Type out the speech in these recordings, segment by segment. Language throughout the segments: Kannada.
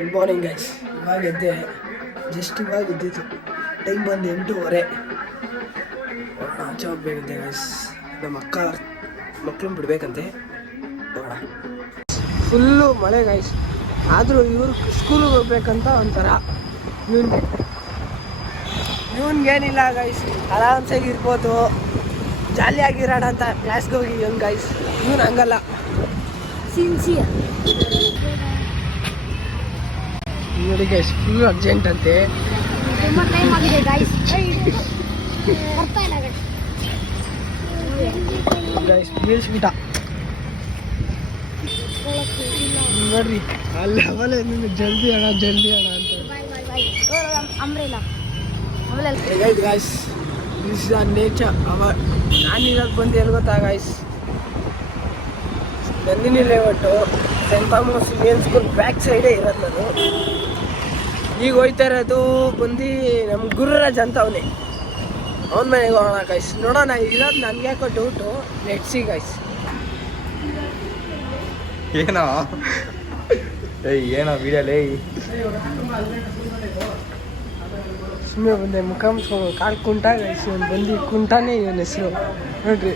Good morning guys. ಇವಾಗ ಎದ್ದೆ, ಜಸ್ಟ್ ಇವಾಗ ಎದ್ದಿತ್ತು. ಟೈಮ್ ಬಂದು 8:30. ಆಚೆ ಹೋಗ್ಬೇಕಿದ್ದೆ ಗೈಸ್. ನಮ್ಮ ಅಕ್ಕ ಮಕ್ಕಳನ್ನ ಬಿಡ್ಬೇಕಂತೆ. ಫುಲ್ಲು ಮಳೆ ಗೈಸ್. ಆದರೂ ಇವ್ರು ಸ್ಕೂಲಿಗೆ ಹೋಗ್ಬೇಕಂತ ಒಂಥರ ಇವನ್ಗೇನಿಲ್ಲ ಗೈಸ್, ಆರಾಮ್ಸಾಗಿ ಇರ್ಬೋದು, ಜಾಲಿಯಾಗಿರೋಣ ಅಂತ ಕ್ಲಾಸ್ಗೆ ಹೋಗಿ ಇವನ್ ಗೈಸ್. ಇವನು ಹಂಗಲ್ಲ, ಸಿನ್ಸಿಯರ್ ನೋಡಿ ಗೈಸ್. ಫುಲ್ ಅರ್ಜೆಂಟ್ ಅಂತೆ. ಗೈಸ್ ಬೀಳ್ಸ್ಬಿಟ್ಟ ನೋಡ್ರಿ. ಅಲ್ಲಿ ಅವಲೇ ನಿಮಗೆ ಜಲ್ದಿ ಅಣ್ಣ ಅಂತ guys. This is our nature. ನಾನಿರೋದು ಬಂದು ಎಲ್ಲಿ ಗೊತ್ತಾ guys, Nandini Layout, Saint Thomas Indian school back ಸೈಡೇ ಇರೋದು ನಾನು. ಈಗ ಹೋಯ್ತಾ ಇರೋದು ಬಂದು ನಮ್ಮ ಗುರುರಾಜ್ ಅಂತ ಅವನೇ, ಅವನ ಮನೆಗೆ ಹೋಗೋಣ ಗೈಸ್. ನೋಡೋಣ, ಇರೋದು ನನಗೆ ಯಾಕೋ ಡೌಟು. Let's see guys. ಏನೋ ವಿಡಿಯೋಲೇ ಸುಮ್ಮನೆ ಬಂದೆ, ಮುಖ ಮುಚ್ಕೊಂಡು ಕಾಲು ಕುಂಟ ಗೈಸ್. ಇವನು ಬಂದು ಕುಂಟಾನೇ ಇವನ ಹೆಸರು ನೋಡ್ರಿ.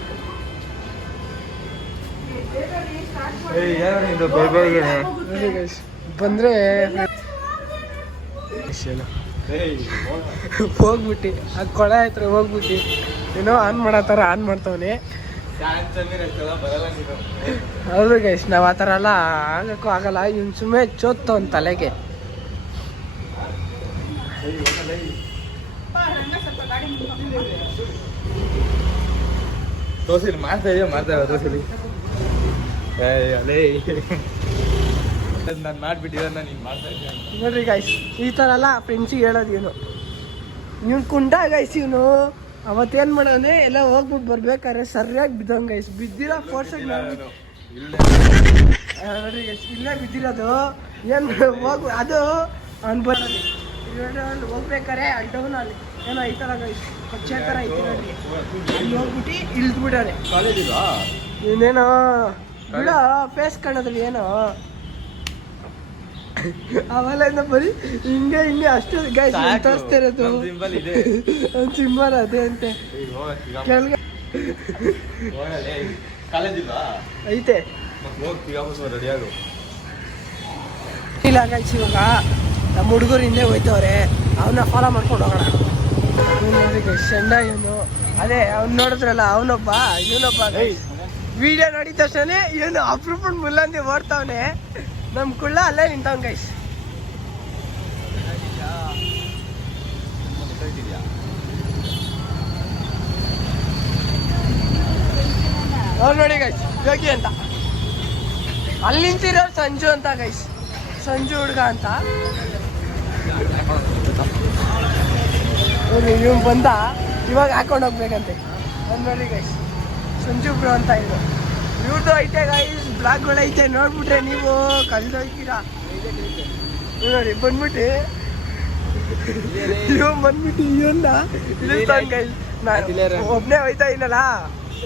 ನೋಡಿ ಗೈಸ್, ಬಂದರೆ ಹೋಗ್ಬಿಟ್ಟು ಆ ಕೊಳೆ ಹತ್ರ ಹೋಗ್ಬಿಟ್ಟು ಏನೋ ಆನ್ ಮಾಡತ್ತಾರ ಆನ್ ಮಾಡ್ತವನೆ. ಹೌದು ಗೈಸ್, ನಾವು ಆ ಥರ ಎಲ್ಲ ಆಗಕ್ಕೂ ಆಗಲ್ಲ. ಇವ್ನು ಸುಮ್ಮನೆ ಚೋತ್ತವನ್ ತಲೆಗೆ. ದೋಸೆ ಮಾಡ್ತಾ ದೋಸೆ ನಾನು ಮಾಡ್ಬಿಟ್ಟಿದ್ದ ನೀನು ಮಾಡ್ತಾ ಇದ್ದೆ ನೋಡ್ರಿ ಗೈಸ್. ಈ ಥರ ಎಲ್ಲ ಫ್ರೆಂಡ್ಸಿಗೆ ಹೇಳೋದು ಏನು. ಇವ್ನು ಕುಂಟ ಗೈಸ್. ಇವನು ಅವತ್ತೇನು ಮಾಡೋನೆ, ಎಲ್ಲ ಹೋಗ್ಬಿಟ್ಟು ಬರ್ಬೇಕಾದ್ರೆ ಸರಿಯಾಗಿ ಬಿದ್ದವಂಗೆ ಗೈಸ್. ಬಿದ್ದಿರೋ ಫೋರ್ಸಾಗಿ ನೋಡ್ರಿ ಗೈಸ್, ಇಲ್ಲೇ ಬಿದ್ದಿರೋದು. ಏನು ಹೋಗು ಅದು ಅನ್ಬೋದು. ಅಲ್ಲಿ ಹೋಗ್ಬೇಕಾರೆ ಅಡ್ಡವನು ಅಲ್ಲಿ ಏನೋ ಈ ಥರ ಗೈಸ್ ಕೊಚ್ಚೆ ಥರ ಐತಿ ನೋಡ್ರಿ. ಅಲ್ಲಿ ಹೋಗ್ಬಿಟ್ಟು ಇಳಿದ್ಬಿಟ್ಟಾರೆ. ಇನ್ನೇನೋ ಬಿಡ ಫೇಸ್ ಕಾಣೋದ್ರಲ್ಲಿ ಏನೋ ಅವೆಲ್ಲ ಬರೀ ಹಿಂಗೆ ಅಷ್ಟು ಗೈಸ್ ತೋರಿಸ್ತಾ ಇರೋದು. ಒಂದು ಸಿಂಬಲ್ ಅದೇ ಅಂತೆ ಕೆಳಗೆ ಐತೆ. ಇಲ್ಲ ಗೈಸ್, ಇವಾಗ ನಮ್ಮ ಹುಡುಗರು ಹಿಂದೆ ಹೋಯ್ತವ್ರೆ, ಅವನ್ನ ಫಾಲೋ ಮಾಡ್ಕೊಂಡು ಹೋಗೋಣ. ನೋಡಿ ಗೈಸ್, ಚಂದ ಇವನು. ಅದೇ ಅವ್ನು ನೋಡಿದ್ರಲ್ಲ, ಅವನೊಬ್ಬ ಇವನೊಬ್ಬ ಗೈಸ್. ವಿಡಿಯೋ ನೋಡಿದ ತಕ್ಷಣ ಇವನು ಅಪ್ರೂಪ ಮುಲ್ಲಂದಿ ಓಡ್ತಾವನೆ. ನಮ್ಮ ಕುಳ್ಳ ಅಲ್ಲೇ ನಿಂತವ್ ಗೈಸ್. ಅವ್ರು ನೋಡಿ ಗೈಸ್, ಯೋಗಿ ಅಂತ. ಅಲ್ಲಿ ನಿಂತಿರೋ ಸಂಜು ಅಂತ ಗೈಸ್, ಸಂಜು ಹುಡುಗ ಅಂತ. ಇವ್ ಬಂದ, ಇವಾಗ ಹಾಕೊಂಡು ಹೋಗ್ಬೇಕಂತೆ. ಅವ್ರು ನೋಡಿ ಗೈಸ್, ಸಂಜು ಬ್ರೋ ಅಂತ ಇದು. ಇವ್ರದ್ದು ಐತೆ ಗೈಸ್, ಬ್ಲಾಗ್ಗಳು ಐತೆ, ನೋಡ್ಬಿಟ್ರೆ ನೀವು ಕಲ್ದೋಗ್ತೀರಾ. ನೋಡಿ ಬಂದ್ಬಿಟ್ಟು ಇವನ್ನ ಇಳಿಸ್ತಾನೆ ಗೈಸ್. ನಾನು ಒಬ್ಬನೇ ಹೋಯ್ತಾ ಇಲ್ಲಲ್ಲ,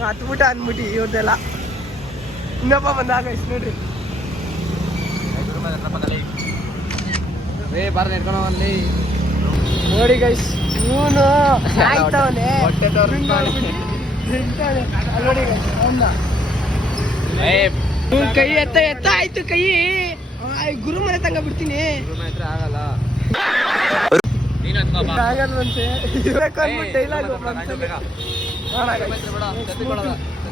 ಹತ್ಬಿಟ್ಟ ಅಂದ್ಬಿಟ್ಟು ಇವ್ರದ್ದೆಲ್ಲ. ಇನ್ನೊಬ್ಬ ಬಂದ ಗೈಸ್ ನೋಡ್ರಿ. ನೋಡಿ ಗೈಸ್, ಇವನು ಆಯ್ತವನೆ ನೋಡಿ ಗೈಸ್. ಅವನ್ನ ಕೈ ಎತ್ತ ಆಯ್ತು. ಕೈ ಗುರು ಮನೆ ತಂಗ ಬಿಡ್ತೀನಿ. ಆಗಲ್ವಂತೆ ಡೈಲಾಗ್.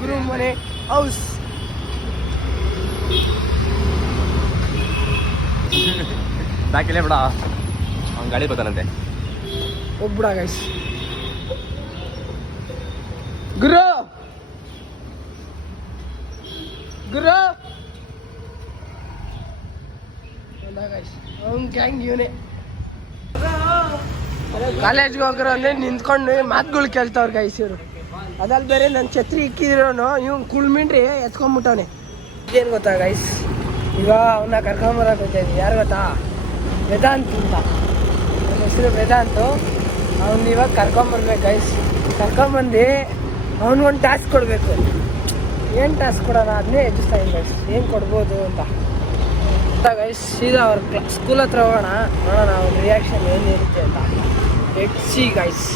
ಗುರು ಮನೆ ಹೌಸ್. ಸಾಕಿಲ್ಲ ಬಿಡ, ಅವ್ನ ಗಾಡಿ ಬರ್ತಾನಂತೆ. ಒಬ್ಬಿಡ ಗೈಸ್. ಗುರು ಅವ್ನ ಗ್ಯಾಂಗ್ ಇವನೇ. ಕಾಲೇಜ್ಗೆ ಹೋಗ್ರ ಅಂದ್ರೆ ನಿಂತ್ಕೊಂಡು ಮಾತುಗಳು ಕೇಳ್ತಾವ್ರ ಗೈಸ್ ಇವರು. ಅದಲ್ಲಿ ಬೇರೆ ನನ್ನ ಛತ್ರಿ ಇಕ್ಕಿರೋನು ಇವ್ನು ಕುಳ್ಮಿಂಡ್ರಿ ಎತ್ಕೊಂಡ್ಬಿಟ್ಟವನೆ. ಏನು ಗೊತ್ತಾ ಗೈಸ್, ಇವಾಗ ಅವನ್ನ ಕರ್ಕೊಂಬರಕ್ಕೆ ಯಾರು ಗೊತ್ತಾ, ವೇದಾಂತ್ ಅಂತ. ನನ್ನ ಹೆಸರು ವೇದಾಂತು. ಅವ್ನು ಇವಾಗ ಕರ್ಕೊಂಬರ್ಬೇಕು ಗೈಸ್. ಕರ್ಕೊಂಬಂದು ಅವ್ನಿಗೊಂದು ಟಾಸ್ಕ್ ಕೊಡಬೇಕು. ಏನು ಟಾಸ್ಕ್ ಕೊಡೋಣ ಅದನ್ನೇ ಎದುರಿಸ್ತಾ ಇದ್ದೀನಿ ಗೈಸ್. ಏನು ಕೊಡ್ಬೋದು ಅಂತ ಗೈಸ್ ಸೀದಾ ಅವ್ರ ಸ್ಕೂಲ್ ಹತ್ರ ಹೋಗೋಣ, ನೋಡೋಣ ಅವ್ರ ರಿಯಾಕ್ಷನ್ ಏನಿರುತ್ತೆ ಅಂತ. Let see guys.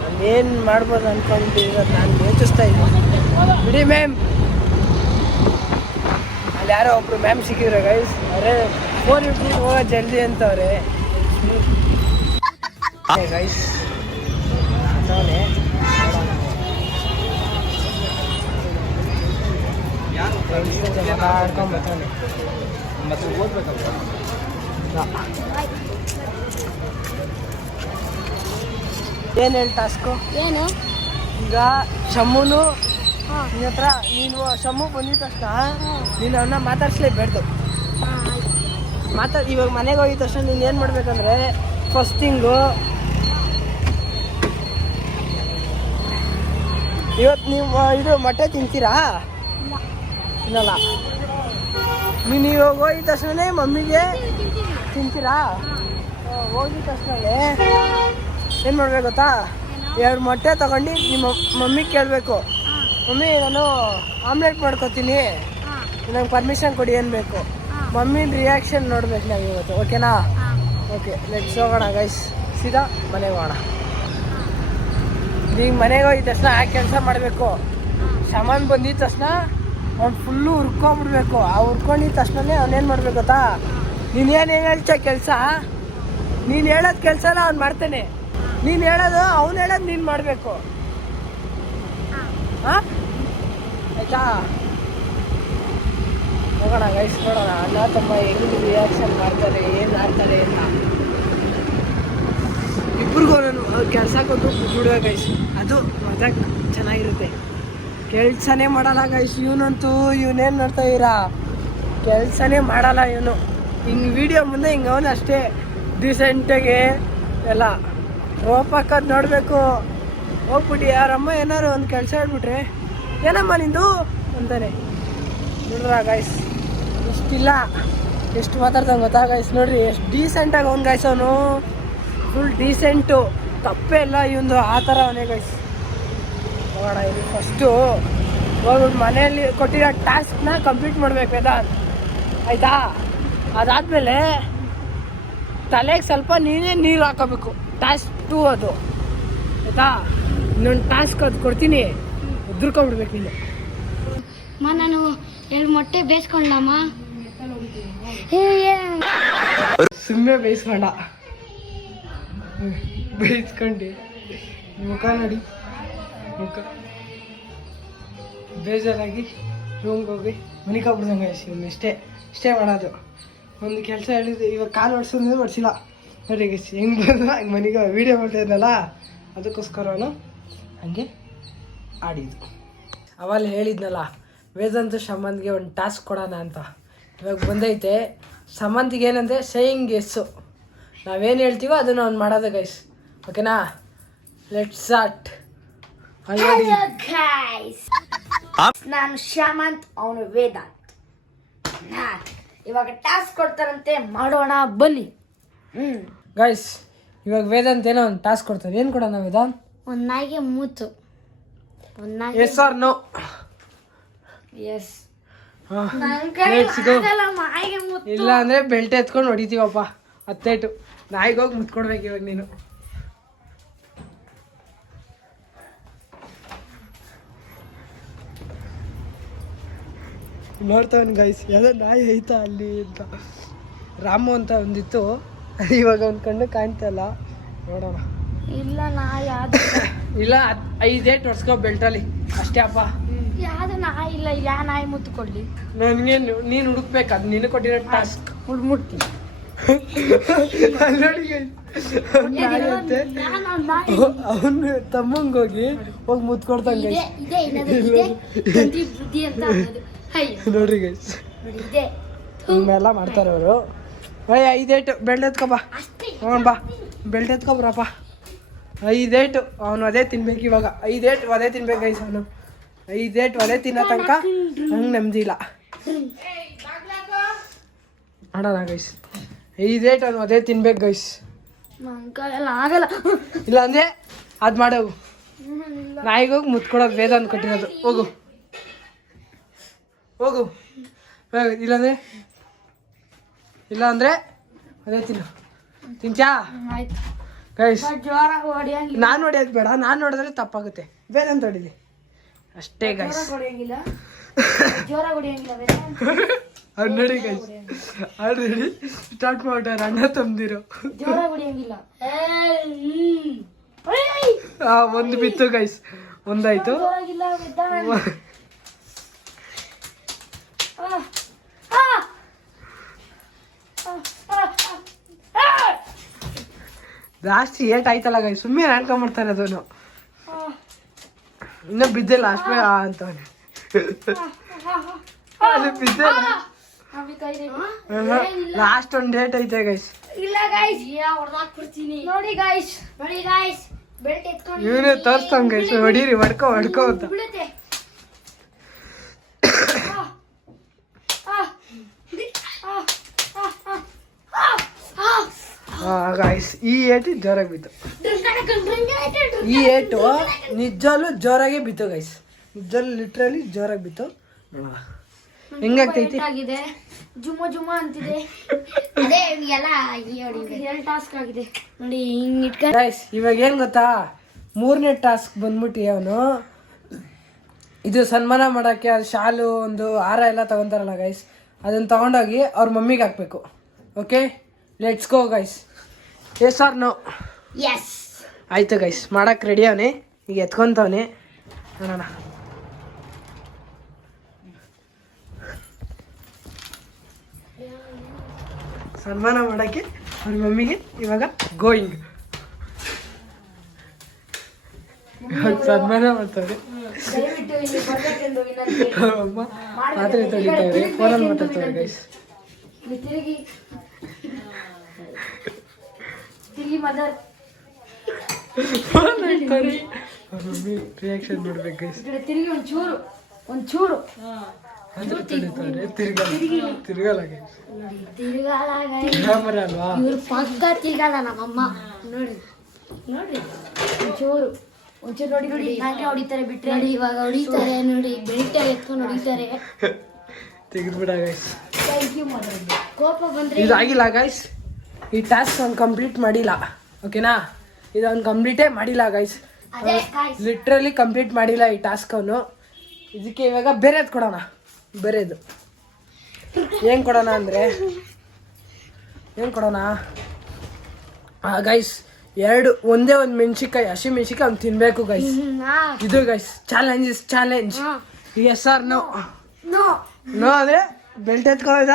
ನಾನು ಏನು ಮಾಡ್ಬೋದು ಅಂದ್ಕೊಂಡಿರೋದು ನಾನು ಯೋಚಿಸ್ತಾ ಇದ್ದೀನಿ. ಬಿಡಿ ಮ್ಯಾಮ್, ಅಲ್ಲಿ ಯಾರೋ ಒಬ್ರು ಮ್ಯಾಮ್ ಸಿಕ್ಕಿದ್ರೆ ಗೈಸ್, ಅರೆ ಫೋನ್ ಇಟ್ಬಿಟ್ಟು ಹೋಗೋದು ಜಲ್ದಿ ಅಂತವ್ರೆ ಗೈಸ್. ಅವನೇ ಆಡ್ಕೊಂಬತ್ತಾನೆ. ಮತ್ತೆ ಓದ್ಬೇಕಲ್ಲ. ಏನು ಹೇಳಿ ಟಾಸ್ಕು? ಏನು ಈಗ ಶಮ್ಮುನು ನಿನ್ನ ಹತ್ರ, ನೀನು ಶಮ್ಮು ಬಂದಿದ್ದ ತಕ್ಷಣ ನೀನು ಅವನ್ನ ಮಾತಾಡ್ಸ್ಲೇಬೇಡ್ದು. ಇವಾಗ ಮನೆಗೆ ಹೋಗಿದ ತಕ್ಷಣ ನೀನು ಏನು ಮಾಡ್ಬೇಕಂದ್ರೆ, ಫಸ್ಟ್ ಥಿಂಗು ಇವತ್ತು ನೀವು ಇದು ಮೊಟ್ಟೆ ತಿಂತೀರಾ? ತಿನ್ನಲ್ಲ. ನೀನು ಇವಾಗ ಹೋಗಿದ ತಕ್ಷಣ ಮಮ್ಮಿಗೆ ತಿಂತೀರಾ? ಹೋಗಿದ ತಕ್ಷಣ ಏನು ಮಾಡ್ಬೇಕು ಗೊತ್ತಾ, 2 ಮೊಟ್ಟೆ ತಗೊಂಡು ನಿಮ್ಮ ಮಮ್ಮಿಗೆ ಕೇಳಬೇಕು, ಮಮ್ಮಿ ನಾನು ಆಮ್ಲೆಟ್ ಮಾಡ್ಕೊತೀನಿ, ನಂಗೆ ಪರ್ಮಿಷನ್ ಕೊಡಿ ಅನ್ಬೇಕು. ಮಮ್ಮಿನ ರಿಯಾಕ್ಷನ್ ನೋಡ್ಬೇಕು ನಾವು ಇವತ್ತು, ಓಕೆನಾ? ಓಕೆ, ಲೆಟ್ಸ್ ಹೋಗೋಣ ಗೈಸ್, ಸೀದಾ ಮನೆಗೆ ಹೋಗೋಣ. ಈಗ ಮನೆಗೆ ಹೋಗಿದ ತಕ್ಷಣ ಆ ಕೆಲಸ ಮಾಡಬೇಕು. ಸಾಮಾನು ಬಂದಿದ ತಕ್ಷಣ ಅವ್ನು ಫುಲ್ಲು ಹುರ್ಕೊಂಬಿಡ್ಬೇಕು. ಆ ಹುರ್ಕೊಂಡಿದ್ದ ತಕ್ಷಣನೇ ಅವನೇನು ಮಾಡ್ಬೇಕು ಗೊತ್ತಾ, ನೀನು ಏನು ಹೇಳ್ತ ಕೆಲಸ, ನೀನು ಹೇಳೋದು ಕೆಲಸನ ಅವ್ನು ಮಾಡ್ತಾನೆ. ನೀನು ಹೇಳೋದು ಅವ್ನು ಹೇಳೋದು ನೀನು ಮಾಡಬೇಕು. ಹಾಂ, ಆಯಿತಾ? ಹೋಗೋಣ ಗೈಸ್, ನೋಡೋಣ ಅಣ್ಣ ತಮ್ಮ ಹೆಂಗೆ ರಿಯಾಕ್ಷನ್ ಮಾಡ್ತಾರೆ, ಏನು ಆಡ್ತಾರೆ ಅಂತ. ಇಬ್ರಿಗೂ ನಾನು ಕೆಲಸ ಕೊಟ್ಟು ಬಿಡುವೆ ಗೈಸ್, ಅದು ಮಜಾಕ್ ಚೆನ್ನಾಗಿರುತ್ತೆ. ಕೆಲಸನೇ ಮಾಡಲ್ಲ ಗೈಸ್ ಇವನಂತೂ. ಇವನೇನು ನೋಡ್ತಾ ಇದ್ದೀರಾ, ಕೆಲಸನೇ ಮಾಡಲ್ಲ ಇವನು. ಹಿಂಗೆ ವಿಡಿಯೋ ಮುಂದೆ ಹಿಂಗೆ ಅವನು ಅಷ್ಟೇ ಡೀಸೆಂಟಾಗಿ ಎಲ್ಲ ರೋಪ್ ಹಾಕೋದು ನೋಡಬೇಕು. ಹೋಗ್ಬಿಟ್ಟು ಯಾರಮ್ಮ ಏನಾರು ಒಂದು ಕೆಲಸ ಹೇಳ್ಬಿಟ್ರೆ, ಏನಮ್ಮ ನಿಂದು ಅಂತಾನೆ. ನೋಡ್ರ ಗೈಸ್, ಇಷ್ಟಿಲ್ಲ ಎಷ್ಟು ಮಾತಾಡ್ತಾನೆ ಗೊತ್ತಾ ಗೈಸ್. ನೋಡ್ರಿ ಎಷ್ಟು ಡೀಸೆಂಟಾಗಿ ಅವ್ನು ಗೈಸ್, ಅವನು ಫುಲ್ ಡೀಸೆಂಟು, ತಪ್ಪೇ ಇಲ್ಲ ಇವಂದು, ಆ ಥರ ಅವನೇ ಗೈಸ್. ನೋಡೋಣ, ಇದು ಫಸ್ಟು ಹೋಗ್ಬಿಟ್ಟು ಮನೆಯಲ್ಲಿ ಕೊಟ್ಟಿರೋ ಟಾಸ್ಕ್ನ ಕಂಪ್ಲೀಟ್ ಮಾಡ್ಬೇಕು ವೇದಾಂತ್, ಆಯಿತಾ? ಅದಾದಮೇಲೆ ತಲೆಗೆ ಸ್ವಲ್ಪ ನೀನೇ ನೀರು ಹಾಕೋಬೇಕು. ಟಾಸ್ಕ್ 2 ಅದು, ಆಯಿತಾ? ಇನ್ನೊಂದು ಟಾಸ್ಕ್ ಅದು ಕೊಡ್ತೀನಿ, ಉದ್ರಕೊಂಡ್ಬಿಡ್ಬೇಕು ನೀನು. ನಾನು 2 ಮೊಟ್ಟೆ ಬೇಯಿಸ್ಕೊಂಡಮ್ಮ. ಸುಮ್ಮನೆ ಬೇಯಿಸ್ಕೊಂಡು ಮುಖ ನೋಡಿ, ಮುಖ ಬೇಜಾರಾಗಿ ರೂಮ್ಗೆ ಹೋಗಿ ಮನೆಗೆ ಹೋಗ್ಬಿಡ್ದಂಗೆ ಇವನು. ಇಷ್ಟೇ ಮಾಡೋದು. ಒಂದು ಕೆಲಸ ಹೇಳಿದ್ದು, ಇವಾಗ ಕಾಲು ಹೊಡ್ಸೋದ್ರೆ ಹೊಡ್ಸಿಲ್ಲ ನೋಡಿ ಗೈಸ್, ಹೆಂಗೆ ಬಂದು ಹಂಗೆ ಮನೆಗೆ ವೀಡಿಯೋ ಮಾಡ್ತಾ ಇದ್ದಲ್ಲ, ಅದಕ್ಕೋಸ್ಕರ ಅವನು ಹಂಗೆ ಆಡಿದ್ದು. ಅವಾಗ ಹೇಳಿದ್ನಲ್ಲ ವೇದಾಂತ ಶಮಂತ್ಗೆ ಒಂದು ಟಾಸ್ಕ್ ಕೊಡೋಣ ಅಂತ. ಇವಾಗ ಬಂದೈತೆ. ಶಮಂತ್ಗೆ ಏನಂದರೆ ಸೇಯಿಂಗ್ ಎಸ್ಸು, ನಾವೇನು ಹೇಳ್ತೀವೋ ಅದನ್ನು ಅವ್ನು ಮಾಡೋದು ಗೈಸ್, ಓಕೆನಾ? Let's start. ನಾನು ಶಮಂತ್, ಅವನು ವೇದಾಂತ್. ಇವಾಗ ಟಾಸ್ಕ್ ಕೊಡ್ತಾರಂತೆ, ಮಾಡೋಣ ಬನ್ನಿ. ಗೈಸ್ ಇವಾಗ ವೇದಾಂತ್ ಏನೋ ಒಂದು ಟಾಸ್ಕ್ ಕೊಡ್ತಾರೆ. ಏನು ಕೊಡೋಣ ವೇದಾಂತ್? ಒಂದು ನಾಯಿಗೆ ಮೂತು. Yes or no? ಎಸ್. ಇಲ್ಲ ಅಂದರೆ ಬೆಲ್ಟ್ ಎತ್ಕೊಂಡು ಹೊಡಿತೀವಪ್ಪ, ಹತ್ತೇಟು. ನಾಯಿಗೆ ಹೋಗಿ ಮುತ್ಕೊಡ್ಬೇಕು ಇವಾಗ ನೀನು. ನೋಡ್ತಾವನ್ ಗೈಸ್, ಯಾವುದೋ ನಾಯಿ ಐತಾ ಅಲ್ಲಿ ಅಂತ. ರಾಮು ಅಂತ ಒಂದಿತ್ತು, ಇವಾಗ ಒಂದು ಕಣ್ಣು ಕಾಣ್ತಲ್ಲ, ನೋಡೋಣ. ಇಲ್ಲ ನಾಯಿ ಇಲ್ಲ 5 ಹೊಡ್ಸ್ಕೊ ಬೆಲ್ಟಲ್ಲಿ ಅಷ್ಟೇ ಅಪ್ಪ. ಯಾವ್ದು ನಾಯಿ ಇಲ್ಲ, ಯಾ ನಾಯಿ ಮುತ್ತು ಕೊಡ್ಲಿ ನನಗೆ? ನೀನು ಹುಡುಕ್ಬೇಕು, ಅದು ನಿನಗೆ ಕೊಟ್ಟಿರೋ ಟಾಸ್ಕ್. ಮುಟ್ಟಿ ಅವನು ತಮ್ಮಂಗೆ ಹೋಗಿ ಮುತ್ಕೊಡ್ತಂಗೆ ನೋಡ್ರಿ ಗೈಸ್, ಹಿಂಗೆಲ್ಲ ಮಾಡ್ತಾರೆ ಅವರು. 5 ಬೆಲ್ಟ್ ಎತ್ಕೊಬಾ, ಹೋಗೋಣ ಬಾ, ಬೆಲ್ಟ್ ಎತ್ಕೊಬ್ರಪ್ಪ. 5 ಅವನು ಅದೇ ತಿನ್ಬೇಕು ಇವಾಗ. 5 ಅದೇ ತಿನ್ಬೇಕು ಗೈಸ್, ಅವನು 5 ಅದೇ ತಿನ್ನೋ ತನಕ ಹಂಗೆ ನೆಮ್ಮದಿಲ್ಲ. ಮಾಡೋಣ ಗೈಸ್, 5 ಅವನು ಅದೇ ತಿನ್ಬೇಕು ಗೈಸ್. ಆಗಲ್ಲ. ಇಲ್ಲ ಅಂದರೆ ಅದು ಮಾಡೋಗು, ನಾಯಿಗೋಗಿ ಮುತ್ಕೊಡೋದು ವೇದಾಂತ್ ಕೊಟ್ಟಿರೋದು. ಹೋಗು ಇಲ್ಲಾಂದರೆ ಇಲ್ಲ ಅಂದರೆ ಅದೇ ತಿನ್ನು. ತಿಂತ್ಯಾ ಆಯ್ತು ಗೈಸ್? ಜೋರಾಗಿ ಹೊಡಿಯಂಗಿಲ್ಲ. ನಾನು ಹೊಡೆಯೋದು ಬೇಡ, ನಾನು ಹೊಡೆದ್ರೆ ತಪ್ಪಾಗುತ್ತೆ. ಬೇರೆ ಅಂತ ಹೊಡಿಲಿ ಅಷ್ಟೇ ಗೈಸ್. ಹೊಡಿಯಂಗಿಲ್ಲ, ಜೋರಾಗಿ ಹೊಡಿಯಂಗಿಲ್ಲ ಬೇರೆ. ಆಲ್ರೆಡಿ ಗೈಸ್, ಆಲ್ರೆಡಿ ಸ್ಟಾರ್ಟ್ ಮಾಡ್ಯಾರ ಅಣ್ಣ ತಮ್ದಿರೋ. ಜೋರಾಗಿ ಹೊಡಿಯಂಗಿಲ್ಲ. ಒಂದು ಬಿತ್ತು ಗೈಸ್, ಒಂದಾಯ್ತು. ಜೋರಾಗಿಲ್ಲ ಜಾಸ್ತಿ ಏಟ್ ಆಯ್ತಲ್ಲ ಗೈಸ್, ಸುಮ್ಮನೆ ಅನ್ಕೊಂಡ್ಬಿಡ್ತಾರೆ ಅದನ್ನು. ಇನ್ನೂ ಬಿದ್ದಿಲ್ಲ ಅಷ್ಟೇ ಅಂತವನೆ. ಅದು ಬಿದ್ದಿಲ್ಲ, ಲಾಸ್ಟ್ ಒಂದು ಡೇಟ್ ಐತೆ ಗೈಸ್. ಇಲ್ಲ ಗೈಸ್, ಹೊಡೆದಾಕ್ಬಿಡ್ತೀನಿ. ನೋಡಿ ಗೈಸ್, ನೋಡಿ ಗೈಸ್, ಬೆಲ್ಟ್ ಎತ್ಕೊಂಡು ಇವನೇ ತೋರಿಸ್ತಾನ ಗೈಸ್, ಹೊಡೀರಿ, ಹೊಡ್ಕೊ ಅಂತ. ಬೀಳುತ್ತೆ. ಗೈಸ್ ಈ ಏಟು ಜೋರಾಗಿ ಬಿತ್ತು. ಈ ಏಟು ನಿಜಲ್ಲೂ ಜೋರಾಗಿ ಬಿತ್ತು ಗೈಸ್, ನಿಜಲ್ಲೂ ಲಿಟ್ರಲಿ ಜೋರಾಗಿ ಬಿತ್ತು. ಹೆಂಗಾಗ್ತೈತಿ? ಜುಮ್ಮ ಜುಮ್ಮ ಅಂತಿದೆ. ಅದೇ ಎಲ್ಲ 2 ಟಾಸ್ಕ್ ಆಗಿದೆ ನೋಡಿ. ಹಿಂಗ್ ಇಟ್ಕೊಂಡು ಗೈಸ್ ಇವಾಗ ಏನು ಗೊತ್ತಾ, 3ನೇ ಟಾಸ್ಕ್ ಬಂದ್ಬಿಟ್ಟು ಅವನು ಇದು ಸನ್ಮಾನ ಮಾಡೋಕ್ಕೆ ಅದು ಶಾಲು ಒಂದು ಹಾರ ಎಲ್ಲ ತಗೊತಾರಲ್ಲ ಗೈಸ್, ಅದನ್ನು ತಗೊಂಡೋಗಿ ಅವ್ರ ಮಮ್ಮಿಗೆ ಹಾಕ್ಬೇಕು. Okay, let's go guys. Yes or no? Yes. ಆಯಿತು ಗೈಸ್, ಮಾಡಕ್ಕೆ ರೆಡಿ ಅವನೇ, ಈಗ ಎತ್ಕೊತವನೆ. ನೋಡೋಣ. ಸನ್ಮಾನ ಮಾಡೋಕ್ಕೆ ಅವ್ರ ಮಮ್ಮಿಗೆ ಇವಾಗ ಗೋಯಿಂಗ್. ಸನ್ಮಾನ ಮಾಡ್ತಾರೆ. ದಯವಿಟ್ಟು ಇಲ್ಲಿ ಬರ್ಬೇಕೆಂದು ವಿನಂತಿ. ಅಮ್ಮ ಮಾತ್ರೆ ತೊಳಿತಾವ್ರೆ, ಫೋನಲ್ಲಿ ಮಾತಾಡ್ತಾರೆ ಗೈಸ್. ತಿರುಗಿ ತಿರುಗಿ ಮದರ್ ಫೋನ್ ಹೇಳ್ತಾರೆ. ಅವ್ರ ಮಮ್ಮಿ ರಿಯಾಕ್ಷನ್ ನೋಡ್ಬೇಕು ಗೈಸ್. ತಿರುಗಿ ಒಂಚೂರು ಒಂಚೂರು ಮಾತ್ರೆ ತೊಳಿತಾವ್ರೆ, ತಿರ್ಗಲ್ಲ ಗೈಸ್. ತಿರುಗಾಲ ಕ್ಯಾಮರಾ ಅಲ್ವಾ? ಇವ್ರು ಪಕ್ಕ ತಿರುಗಾಲ ನಮ್ಮಮ್ಮ. ನೋಡಿ ನೋಡಿ ಒಂಚೂರು ಒಂಚೂರು ನೋಡಿ ನೋಡಿ ನಂಗೆ ಹೊಡಿತಾರೆ ಬಿಟ್ರೆ. ನೋಡಿ ಇವಾಗ ಹೊಡಿತಾರೆ ನೋಡಿ, ಬೆಲ್ಟ್ ಎತ್ಕೊಂಡು ಹೊಡಿತಾರೆ. ತೆಗೆದ್ಬಿಡ ಗೈಸ್. Thank you mother. ಕೋಪ ಬಂದ್ರೆ ಇದಾಗಿಲ್ಲ ಗೈಸ್, ಈ ಟಾಸ್ಕ್ ಅವ್ನು ಕಂಪ್ಲೀಟ್ ಮಾಡಿಲ್ಲ. ಓಕೆನಾ, ಇದು ಅವ್ನು ಕಂಪ್ಲೀಟೇ ಮಾಡಿಲ್ಲ ಗೈಸ್, ಅದೇ guys. ಲಿಟ್ರಲಿ ಕಂಪ್ಲೀಟ್ ಮಾಡಿಲ್ಲ ಈ ಟಾಸ್ಕ್ ಅವನು. ಇದಕ್ಕೆ ಇವಾಗ ಬೇರೆದು ಕೊಡೋಣ. ಬೇರೆದು ಏನು ಕೊಡೋಣ ಅಂದರೆ, ಏನು ಕೊಡೋಣ ಗೈಸ್, ಒಂದೇ ಒಂದು ಮೆಣಸಿನ್ಕಾಯಿ, ಹಸಿ ಮೆಣಸಿನ್ಕಾಯಿ ಅವ್ನು ತಿನ್ನಬೇಕು ಗೈಸ್. ಇದು guys challenge is challenge. Yes or no? No no ಅಂದರೆ ಬೆಲ್ಟ್ ಎತ್ಕೊಳ್ಳೋದ?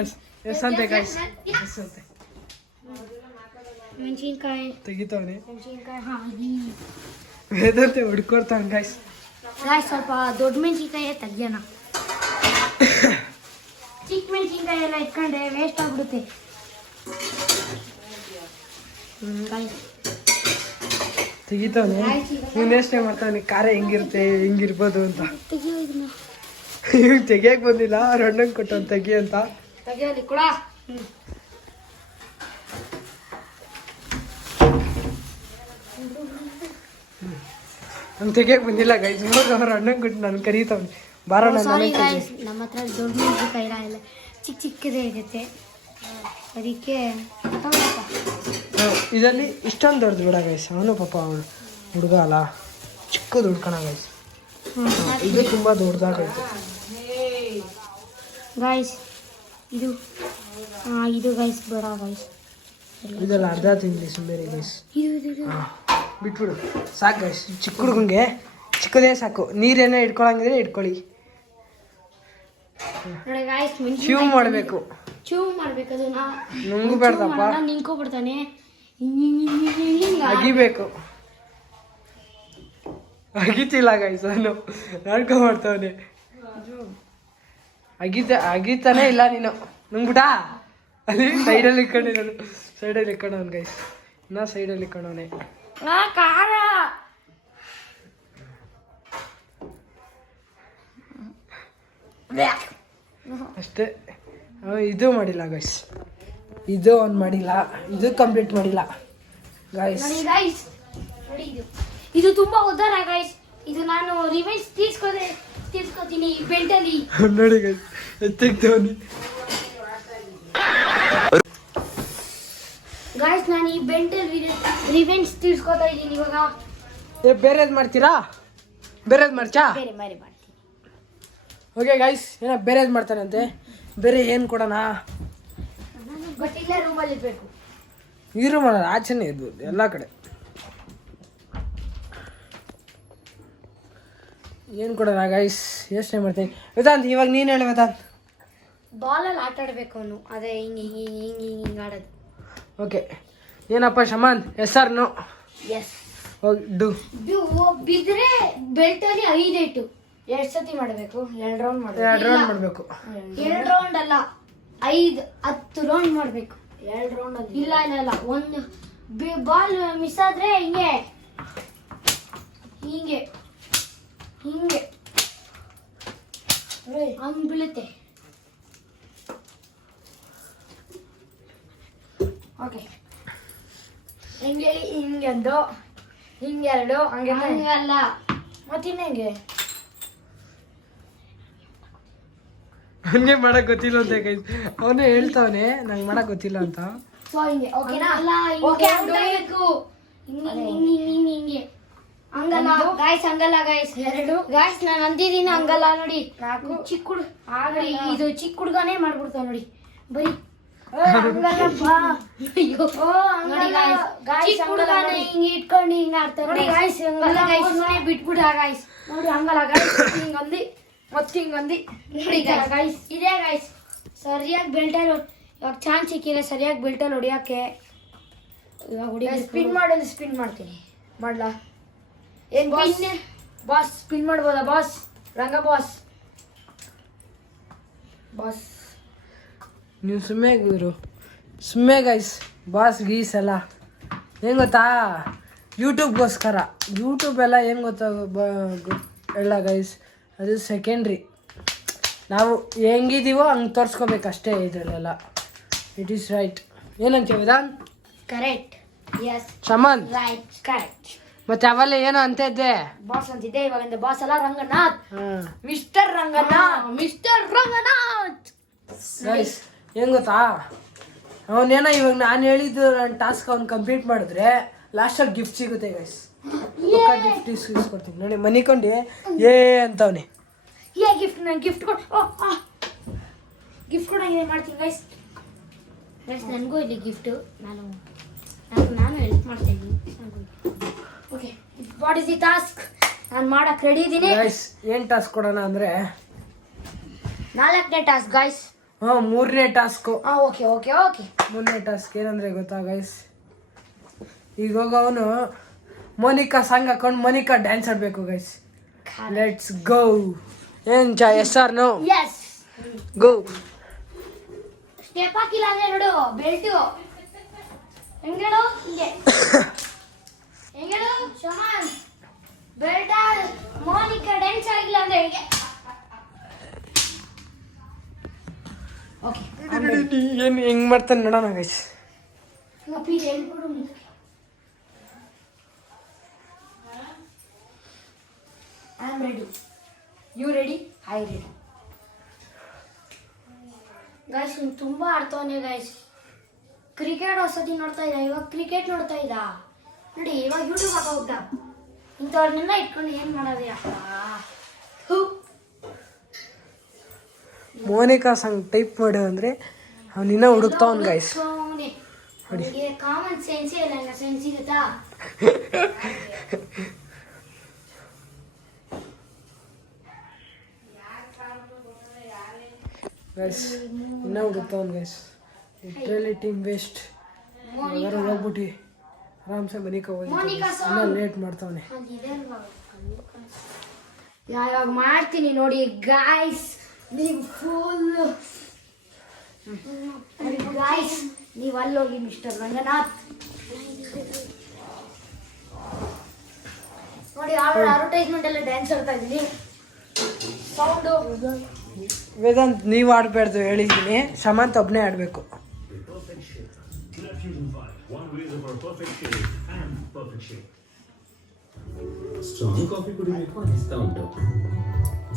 ಎಸ್ ಎಸ್ ಅಂತೆ ಗೈಸ್, ಎಸ್ ಅಂತೆ. ಮೆಣಸಿನ್ಕಾಯಿ ತೆಗಿತಾವನೆ, ಮೆಣಸಿನ್ಕಾಯಿ ವೇದಂತೆ ಹುಡ್ಕೊಡ್ತಾವ ಗೈಸ್. ಗಾಯ್ಸ್ ಸ್ವಲ್ಪ ದೊಡ್ಡ ಮೆಣಸಿನ್ಕಾಯಿ ತೆಗ್ಯೋಣ. ಚಿಕ್ಕ ಮೆಣಸಿನ್ಕಾಯಿ ಎಲ್ಲ ಇಟ್ಕೊಂಡ್ರೆ ವೇಸ್ಟ್ ಆಗ್ಬಿಡುತ್ತೆ. ತೆಗಿತಾವನೆ, ಇವನು ಯೋಚನೆ ಮಾಡ್ತಾವನೆ ಖಾರ ಹೆಂಗಿರುತ್ತೆ ಹೆಂಗಿರ್ಬೋದು ಅಂತ. ತೆಗಿಯೋ ಇದನ್ನ, ಇವಾಗ ತೆಗಿಯಕ್ಕೆ ಬಂದಿಲ್ಲ, ಅವ್ರ ಅಣ್ಣಂಗೆ ಕೊಟ್ಟವ್ನು ತೆಗಿ ಅಂತ. ತೆಗಿಯೋದು ಕೂಡ. ನಾನು ತೆಗಿಯಕ್ಕೆ ಬಂದಿಲ್ಲ ಗೈಸ್, ಇವಾಗ ಅವ್ರ ಅಣ್ಣಂಗೆ ಕೊಟ್ಟು ನಾನು ಕರೀತಾವನೆ, ಬಾರೋಣ. ಸಾರಿ ಗಾಯ್ಸ್, ನಮ್ಮ ಹತ್ರ ದೊಡ್ಡ ಮೆಣಸಿನ್ಕಾಯಿ ಇಲ್ಲ, ಚಿಕ್ಕ ಚಿಕ್ಕದೇ ಇರುತ್ತೆ, ಅದಕ್ಕೆ ಇದರಲ್ಲಿ ಇಷ್ಟೊಂದು ದೊಡ್ಡದು ಬಿಡ ಗೈಸ್. ಅವನು ಪಾಪ ಅವಳು ಹುಡುಗ ಅಲ್ಲ, ಚಿಕ್ಕದು ಹುಡ್ಕೋಣ ಗೈಸ್. ಇದು ತುಂಬ ದೊಡ್ಡದಾಗೈತೆ ಗಾಯ್ಸ್. ಇದು ಇದು ಗೈಸ್ ಬೇಡ ಗೈಸ್, ಇದೆಲ್ಲ ಅರ್ಧ ತಿಂಡಿ ಸುಮ್ಮನೆ ಗೈಸ್. ಇದು ಹಾಂ ಬಿಟ್ಬಿಡು, ಸಾಕು ಗೈಸ್. ಚಿಕ್ಕ ಹುಡುಗಂಗೆ ಚಿಕ್ಕದೇ ಸಾಕು, ನೀರೇನೋ ಇಟ್ಕೊಳಂಗಿದ್ರೆ ಇಟ್ಕೊಳ್ಳಿ. ನೋಡಿ ಗಾಯ್ಸ್, ಚೀವ್ ಮಾಡಬೇಕು, ಚೂವ್ ಮಾಡ್ಬೇಕು. ಅದನ್ನ ನುಂಗು ಬೇಡ್ದಪ್ಪ, ನಿಂತ್ಕೊಬಿಡ್ತಾನೆ. ಅಗಿಬೇಕು. ಅಗಿತಿಲ್ಲ ಗೈಸ್, ಅವನು ನೋಡ್ಕೊಂಡ್ಬರ್ತಾವನೆ. ಅಗಿತಾನೆ ಇಲ್ಲ ನೀನು, ನುಂಗ್ಬಿಟಾ ಅಲ್ಲಿ ಸೈಡಲ್ಲಿ ಇಟ್ಕೊಂಡಿರೋನು, ಸೈಡಲ್ಲಿ ಇಟ್ಕೊಂಡವನು ಗೈಸ್, ಇನ್ನೂ ಸೈಡಲ್ಲಿ ಇಟ್ಕೊಂಡವನೆ. ಖಾರ ಅಷ್ಟೇ. ಇದು ಮಾಡಿಲ್ಲ ಗೈಸ್, ಇದು ಅವ್ನು ಮಾಡಿಲ್ಲ, ಇದು ಕಂಪ್ಲೀಟ್ ಮಾಡಿಲ್ಲ ಗೈಸ್. ನೋಡಿ ಗೈಸ್, ನೋಡಿ ಇದು ತುಂಬಾ ಉದ್ದಾರ ಗೈಸ್. ಇದು ನಾನು ರಿವೈಸ್ ತೀರ್ಸ್ಕೋತೀನಿ ಬೆಲ್ಟಲ್ಲಿ. ನೋಡಿ ಗೈಸ್, ಎತ್ತಿಗ್ತವನಿ. ಗಾಯ್ಸ್ ನಾನು ಈ ಬೆಂಟಲ್ಲಿ ರಿವೆಂಜ್ ತೀರ್ಸ್ಕೊತಾ ಇದ್ದೀನಿ ಇವಾಗ. ಬೇರೆದ್ ಮಾಡ್ತೀರಾ? ಬೇರೆದ್ ಮಾಡ್ಚಾ? ಬೇರೆ ಬೇರೆ ಮಾಡ್ತೀನಿ. ಓಕೆ ಗೈಸ್, ಏನೋ ಬೇರೆದ್ ಮಾಡ್ತಾನಂತೆ. ಬೇರೆ ಏನು ಕೊಡೋಣ? ಬಟ್ ಇಲ್ಲೇ ರೂಮಲ್ಲಿ ಇರಬೇಕು. ಈ ರೂಮ್ ಅಲ್ಲ, ಆಚೆನೇ ಇರ್ಬೋದು ಎಲ್ಲ ಕಡೆ. ಏನು ಕೊಡೋಣ ಗೈಸ್? ಯೋಚನೆ ಮಾಡ್ತೀನಿ. ವೇದಾಂತ್, ಇವಾಗ ನೀನು ಹೇಳಿ ವೇದಾಂತ್. ಬಾಲಲ್ಲಿ ಆಟ ಆಡಬೇಕು ಅವನು, ಅದೇ ಹಿಂಗೆ ಹಿಂಗೆ ಹಿಂಗೆ ಹಿಂಗೆ ಹಿಂಗೆ ಆಡೋದು. ಓಕೆ, ಏನಪ್ಪ ಶಮಂತ್? ಹೆಸರು ಎಸ್. ಡು ಬಿದ್ರೆ ಬೆಲ್ಟಲ್ಲಿ 5 ಏಟು 2 ಸತಿ ಮಾಡಬೇಕು. 2 ರೌಂಡ್ ಮಾಡಬೇಕು. 2 ರೌಂಡ್ ಮಾಡಬೇಕು. 2 ರೌಂಡ್ ಅಲ್ಲ, 5-10 ರೌಂಡ್ ಮಾಡಬೇಕು. 2 ರೌಂಡ್ ಅಲ್ಲಿ ಇಲ್ಲ ಇಲ್ಲ ಇಲ್ಲ. ಒಂದು ಬಾಲ್ ಮಿಸ್ ಆದ್ರೆ ಹಿಂಗೆ ಹಿಂಗೆ ಹಿಂಗೆ ಹಂಗೆ ಬೀಳುತ್ತೆ. ಓಕೆ, ಹಿಂಗೆ ಹೇಳಿ. ಹಿಂಗೊಂದು, ಹಿಂಗೆರಡು, ಹಂಗೆ ಹಂಗಲ್ಲ. ಮತ್ತಿನ್ನ ಹೆಂಗೆ ಹಂಗೆ ಮಾಡಕ್ ಗೊತ್ತಿಲ್ಲ ಅಂತ ಗೈಸ್. ಅವನೇ ಹೇಳ್ತಾವನೆ ನಂಗೆ ಮಾಡಕ್ ಗೊತ್ತಿಲ್ಲ ಅಂತ. ಸೊ ಹಿಂಗೆ ಓಕೆನಾ? ಓಕೆ, ಹಂಗಬೇಕು. ಹಿಂಗೆ ಹಿಂಗೆ ಹಿಂಗೆ ಹಿಂಗೆ ಹಂಗಲ್ಲ ಗಾಯ್ಸ್, ಹಂಗಲ್ಲ ಗಾಯ್ಸ್. 2 ಗಾಯ್ಸ್ ನಾನು ಅಂದಿದ್ದೀನಿ ಹಂಗಲ್ಲ. ನೋಡಿ 4 ಚಿಕ್ಕ ಹುಡುಗ ಆಗಲಿ, ಇದು ಚಿಕ್ಕ ಹುಡುಗನೇ ಮಾಡ್ಬಿಡ್ತಾವ ನೋಡಿ. ಬರೀ ಹಂಗಲ್ಲ ಬಾ. ಅಯ್ಯೋ ನೋಡಿ ಗಾಯ್ಸ್, ಚಿಕ್ಕ ಹುಡುಗನೇ ಹಿಂಗೆ ಇಟ್ಕೊಂಡು ಹಿಂಗೆ ಆಡ್ತಾರೆ ನೋಡಿ ಗಾಯ್ಸ್. ಹಂಗಲ್ಲ ಗಾಯ್ಸ್, ಸುಮ್ಮನೆ ಬಿಟ್ಬಿಡ ಗಾಯ್ಸ್. ನೋಡಿ ಹಂಗಲ್ಲ ಗಾಯ್ಸ್, ಹಿಂಗಂದು ಮತ್ತೆ ಹಿಂಗಂದು ನೋಡಿ ಗಾಯ್ಸ್. ಇದೇ ಗಾಯ್ಸ್, ಸರಿಯಾಗಿ ಬೆಲ್ಟಲ್ಲಿ ಇವಾಗ ಚಾನ್ಸ್ ಸಿಕ್ಕಿಲ್ಲ ಸರಿಯಾಗಿ ಬೆಲ್ಟಲ್ಲಿ ಹೊಡಿಯೋಕ್ಕೆ. ಇವಾಗ ಹೊಡಿ ಸ್ಪಿನ್ ಮಾಡೋದು. ಸ್ಪಿನ್ ಮಾಡ್ತೀನಿ. ಮಾಡ್ಲಾ? ಏನ್ ಬಾಸ್? ಸ್ಪಿನ್ ಮಾಡ್ಬೋದಾ ಬಾಸ್? ರಂಗ ಬಾಸ್ ಬಾಸ್ ನೀವು ಸುಮ್ಮನೆ ಗೈಸ್. ಬಾಸ್ ಗೀಸ್ ಎಲ್ಲ ಏನು ಗೊತ್ತಾ? ಯೂಟ್ಯೂಬ್ಗೋಸ್ಕರ. ಯೂಟ್ಯೂಬ್ ಎಲ್ಲ ಏನು ಗೊತ್ತಾ ಎಲ್ಲ ಗೈಸ್, ಅದು ಸೆಕೆಂಡ್ರಿ. ನಾವು ಹೆಂಗಿದ್ದೀವೋ ಹಂಗೆ ತೋರಿಸ್ಕೋಬೇಕಷ್ಟೇ ಇದರಲ್ಲೆಲ್ಲ. It is right. ಏನಂತೀವಿ Vedant? Correct. Yes Shaman right correct. ಮತ್ತೆ ಅವೆಲ್ಲ ಏನೋ ಅಂತ ಇದ್ದೆ ಬಾಸ್ ಅಂತಿದ್ದೆ. ಇವಾಗಿಂದ ಬಾಸ್ ಅಲ್ಲ, Ranganath. Mister Ranganath. Mister Ranganath guys ಏನು ಗೊತ್ತಾ? ಅವನೇನೋ ಇವಾಗ ನಾನು ಹೇಳಿದ್ದು ನನ್ನ ಟಾಸ್ಕ್ ಅವ್ನು ಕಂಪ್ಲೀಟ್ ಮಾಡಿದ್ರೆ ಲಾಸ್ಟಲ್ಲಿ ಗಿಫ್ಟ್ ಸಿಗುತ್ತೆ ಗೈಸ್. ಗಿಫ್ಟ್ ಇಸ್ಕೊಡ್ತೀನಿ ನೋಡಿ. ಮನಿಕೊಂಡು ಅಂತವನೇ. ಗಿಫ್ಟ್ ನಾನು ಗಿಫ್ಟ್ ಕೊಡು. ಗಿಫ್ಟ್ ಕೂಡ ಏನು ಮಾಡ್ತೀನಿ ಗೈಸ್. ಗೈಸ್ ನನಗೂ ಇಲ್ಲಿ ಗಿಫ್ಟು. ನಾನು ಹೆಲ್ಪ್ ಮಾಡ್ತೀನಿ. Okay, what is the task? ನಾನು ಮಾಡಕ್ಕೆ ರೆಡಿ ಇದ್ದೀನಿ ಗೈಸ್. ಏನು ಟಾಸ್ಕ್ ಕೊಡೋಣ ಅಂದರೆ 4ನೇ ಟಾಸ್ಕ್ ಗೈಸ್. 3ನೇ ಟಾಸ್ಕು. Okay okay okay. 3ನೇ ಟಾಸ್ಕ್ ಏನಂದರೆ ಗೊತ್ತಾ ಗೈಸ್? ಈಗ ಅವನು ಮೋನಿಕಾ ಸಾಂಗ್ ಹಾಕೊಂಡು ಮೋನಿಕಾ ಡ್ಯಾನ್ಸ್ ಆಡಬೇಕು ಗೈಸ್. Let's go. ಏನು yes or no? Yes go. Step ಹಾಕಿಲ್ಲ ಅಂದ್ರೆ ನೋಡು ಬೆಲ್ಟು ಹೆಂಗೇಳು ಹಿಂಗೆ ಹೆಂಗೇಳು ಶಮನ್. ಬೆಲ್ಟ ಮೋನಿಕಾ ಡ್ಯಾನ್ಸ್ ಆಗಿಲ್ಲ ಅಂದ್ರೆ ಹೇಗೆ? ಓಕೆ, ಏನು ಹೆಂಗೆ ಮಾಡ್ತಾನೆ ನೋಡೋಣ ಗೈಸ್. ಪ್ಲೀಸ್ ಹೇಳ್ಬಿಡು. I am ready. You ready? I ready. Guys ನೀನು ತುಂಬ ಆಡ್ತವನೆ ಗೈಸ್. ಕ್ರಿಕೆಟ್ ಹೊಸತಿ ನೋಡ್ತಾ ಇದ್ದ, ಇವಾಗ ಕ್ರಿಕೆಟ್ ನೋಡ್ತಾ ಇದ್ದ ನೋಡಿ. ಇವಾಗ ಯೂಟ್ಯೂಬ್ ಹಾಕೋಗ ಇಂಥವ್ರನ್ನೆಲ್ಲ ಇಟ್ಕೊಂಡು ಏನು ಮಾಡೋದು ಅಪ್ಪ. ಮೋನಿಕಾ ಸಾಂಗ್ ಟೈಪ್ ಮಾಡು ಅಂದರೆ ಅವನಿನ್ನ ಹುಡುಕ್ತಾವನ್ ಗೈಸ್. ಅವನಿಗೆ ಕಾಮನ್ ಸೆನ್ಸೇ ಇಲ್ಲ. ಸೆನ್ಸ್ ಸಿಗುತ್ತಾ? ಗೈಸ್ ಇನ್ನೂ ಹುಡುಕ್ತಾವನ್ ಗೈಸ್. Literally team waste. ಯಾರು ಹೋಗ್ಬಿಟ್ಟು ಆರಾಮ್ಸೆ ಮನಿಕಾ ಹೋಗಿ ಇನ್ನೂ ಲೇಟ್ ಮಾಡ್ತಾವನೆ. ಯಾವಾಗ ಮಾಡ್ತೀನಿ ನೋಡಿ ಗಾಯ್ಸ್. ನೀವು ಫುಲ್ ಗಾಯ್ಸ್, ನೀವು ಅಲ್ಲೋಗಿ ಮಿಸ್ಟರ್ ರಂಗನಾಥ್ ನೋಡಿ. ಅಡ್ವರ್ಟೈಸ್ಮೆಂಟ್ ಎಲ್ಲ ಡ್ಯಾನ್ಸ್ ಆಡ್ತಾ ಇದ್ದೀನಿ. ಸೌಂಡು ವೇದಾಂತ್ ನೀವು ಆಡಬಾರ್ದು ಹೇಳಿದ್ದೀನಿ. ಶಮಂತ್ ಒಬ್ಬನೇ ಆಡಬೇಕು. ಸ್ಟ್ರಾಂಗ್ ಕಾಫಿ ಕುಡಿಬೇಕು ಅನಿಸ್ತಾ ಉಂಟು.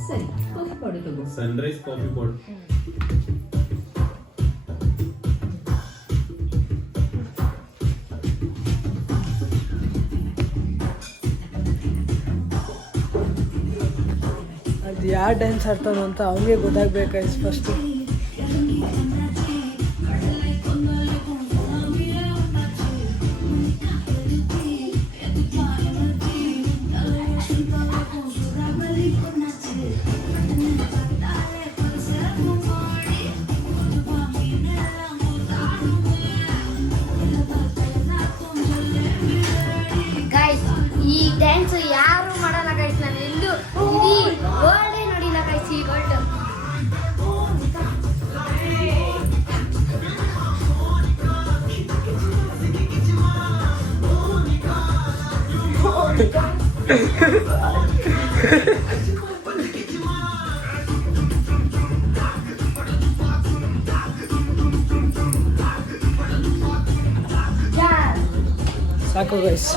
ಸರಿ, ಕಾಫಿ ಪೌಡರ್ ತಗೋ. Sunrise coffee powder. ಅದು ಯಾವ ಡ್ಯಾನ್ಸ್ ಆಡ್ತಾನೋ ಅಂತ ಅವನಿಗೆ ಗೊತ್ತಾಗ್ಬೇಕು ಗೈಸ್ ಫಸ್ಟು. ಗೈಸ್ ಈ ಡ್ಯಾನ್ಸ್ ಯಾರು ಮಾಡಲ್ಲ ಗೈಸ್. ನಾನು ಎಲ್ಲೂ ಇಡೀ ವರ್ಲ್ಡೇ ನೋಡಿಲ್ಲ ಗೈಸ್. ಈ ವರ್ಲ್ಡ್ ಸಾಕು ಗೈಸ್,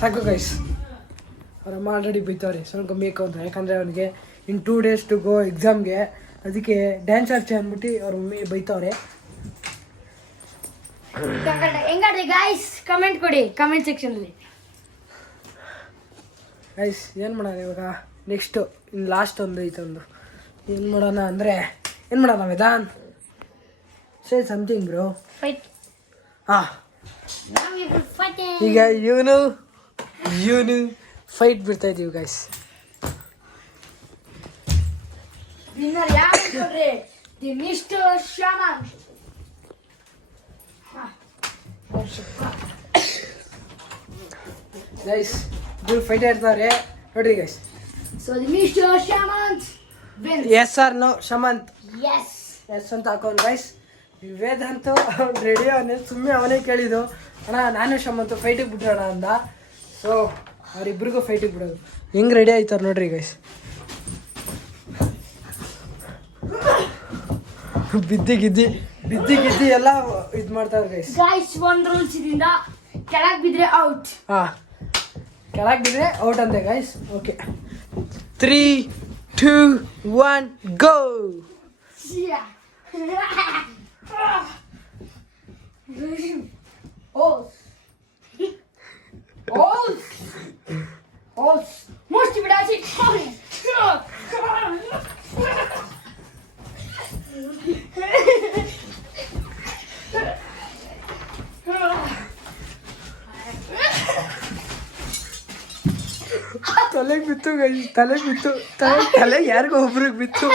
ಸಾಕು ಗೈಸ್. ಅವರಮ್ಮ ಆಲ್ರೆಡಿ ಬೈತವ್ರೆ ಸ್ವಲ್ಪ ಬೇಕು ಅಂತ. ಯಾಕಂದರೆ ಅವನಿಗೆ ಇನ್ 2 days ಟು ಗೋ ಎಕ್ಸಾಮ್ಗೆ. ಅದಕ್ಕೆ ಡ್ಯಾನ್ಸ್ ಆಡ್ಸಿ ಅಂದ್ಬಿಟ್ಟು ಅವ್ರ ಮಮ್ಮಿ ಬೈತವ್ರೆ. ಹೆಂಗಾದ್ರೆ ಗೈಸ್ ಕಮೆಂಟ್ ಕೊಡಿ ಕಮೆಂಟ್ ಸೆಕ್ಷನಲ್ಲಿ. ಗೈಸ್ ಏನು ಮಾಡೋಣ ಇವಾಗ? ನೆಕ್ಸ್ಟು ಇನ್ನು ಲಾಸ್ಟ್ ಒಂದು ಐತೆ ಒಂದು. ಏನು ಮಾಡೋಣ ಅಂದರೆ ಏನು ಮಾಡೋಣ Vedan? Say something bro. Fight. ಹಾಂ, ನಾವಿಬ್ರು ಫೈಟ್. ಈಗ ಇವನು ಫೈಟ್ ಬಿಡ್ತಾ ಇದ್ದೀವಿ ಗೈಸ್. ವಿನ್ನರ್ ಯಾರು ನೋಡ್ರಿ? The mister Shaman. ಗೈಸ್ ಇವ್ರು ಫೈಟ್ ಇರ್ತಾರೆ ನೋಡ್ರಿ guys. So the mister Shaman win. Yes or no Shamanth? Yes yes ಅಂತ ಹಾಕೋನು ಗೈಸ್. ವೇದಾಂತು ರೆಡಿ ಅವನೇ. ಸುಮ್ಮನೆ ಅವನೇ ಕೇಳಿದ್ದು, ಅಣ್ಣ ನಾನು ಶಮಂತು ಫೈಟಿಗೆ ಬಿಡೋಣ ಅಂದ. ಸೊ ಅವರಿಬ್ರಿಗೂ ಫೈಟಿಗೆ ಬಿಡೋದು. ಹೆಂಗೆ ರೆಡಿ ಆಯ್ತಾರೆ ನೋಡ್ರಿ ಗೈಸ್. ಬಿದ್ದಿ ಗಿದ್ದಿ ಎಲ್ಲ ಇದು ಮಾಡ್ತಾವ್ರೆ ಗೈಸ್. ಗೈಸ್ ಒಂದು ರೂಲ್ಸ್ ಇದರಿಂದ ಕೆಳಗೆ ಬಿದ್ರೆ ಔಟ್. ಹಾಂ, ಕೆಳಗೆ ಬಿದ್ದರೆ ಔಟ್ ಅಂತೆ ಗೈಸ್. ಓಕೆ, 3, 2, 1 ಗೋ. ಮುಷ್ಟಿ ಬಿಡಾಸಿ. ತಲೆಗೆ ಬಿತ್ತು ಗೈಸ್, ತಲೆಗೆ ಬಿತ್ತು. ತಲೆಗೆ ಯಾರಿಗೋ ಒಬ್ರಿಗೆ ಬಿತ್ತು.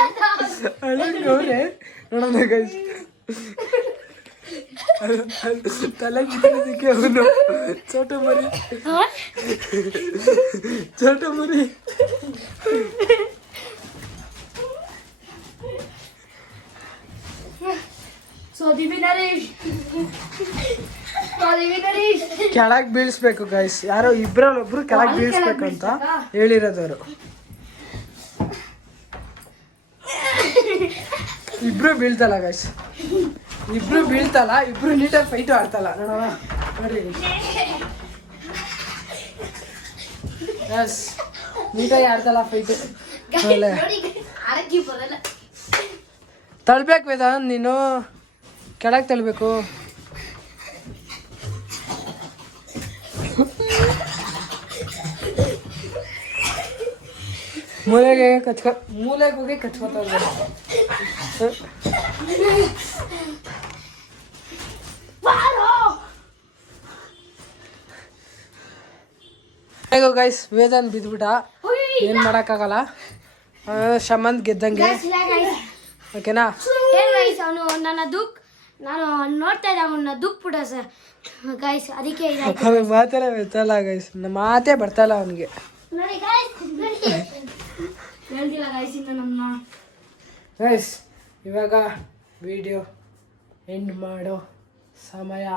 ಅವ್ರೆ ನೋಡೋಣ ಗೈಸ್. ತಲೆಗೆ ಬಿದ್ದೋದಕ್ಕೆ ಅವನು ಚೋಟು ಮರಿ. ಸೊ ದಿ ವಿನ್ನರ್ ಇಸ್ ಕೆಳಗೆ ಬೀಳಿಸ್ಬೇಕು ಗೈಸ್. ಯಾರೋ ಇಬ್ಬರಲ್ಲೊಬ್ರು ಕೆಳಗೆ ಬೀಳಿಸ್ಬೇಕು ಅಂತ ಹೇಳಿರೋದವರು. ಇಬ್ರು ಬೀಳ್ತಲ್ಲ ಗೈಸ್, ಇಬ್ರು ನೀಟಾಗಿ ಫೈಟು ಆಡ್ತಲ್ಲ. ನೋಡೋಣ ನೋಡಿ ಎಸ್, ನೀಟಾಗಿ ಆಡ್ತಲ್ಲ ಫೈಟು. ತಳ್ಬೇಕು ವೇದಾಂತ್, ನೀನು ಕೆಳಗೆ ತಳ್ಬೇಕು. ಮೂಲೆಗೆ ಹೋಗಿ ಕಚ್ಕೋತಾರೆ. ಹೇಗೋ ಗೈಸ್, ವೇದಾಂತ್ ಬಿದ್ಬಿಟ್ಟ. ಏನು ಮಾಡೋಕ್ಕಾಗಲ್ಲ, ಶಮಂತ್ ಗೆದ್ದಂಗೆ. ಓಕೆನಾ? ಅವನು ನಾನು ನೋಡ್ತಾ ಇದ್ದೆ, ಅವನ್ನ ದುಕ್ಬಿಡ ಸರ್ ಗೈಸ್. ಅದಕ್ಕೆ ಅವ್ನಿಗೆ ಮಾತೇ ಬರ್ತಲ್ಲ ಗೈಸ್, ಮಾತೇ ಬರ್ತಲ್ಲ ಅವನಿಗೆ. ನೋಡಿ ಗೈಸ್, ಹೇಳ್ತಿಲ್ಲ ಗೈಸ್ ಇನ್ನು ನಮ್ಮ ಗೈಸ್ ಇವಾಗ ವಿಡಿಯೋ ಎಂಡ್ ಮಾಡೋ ಸಮಯ.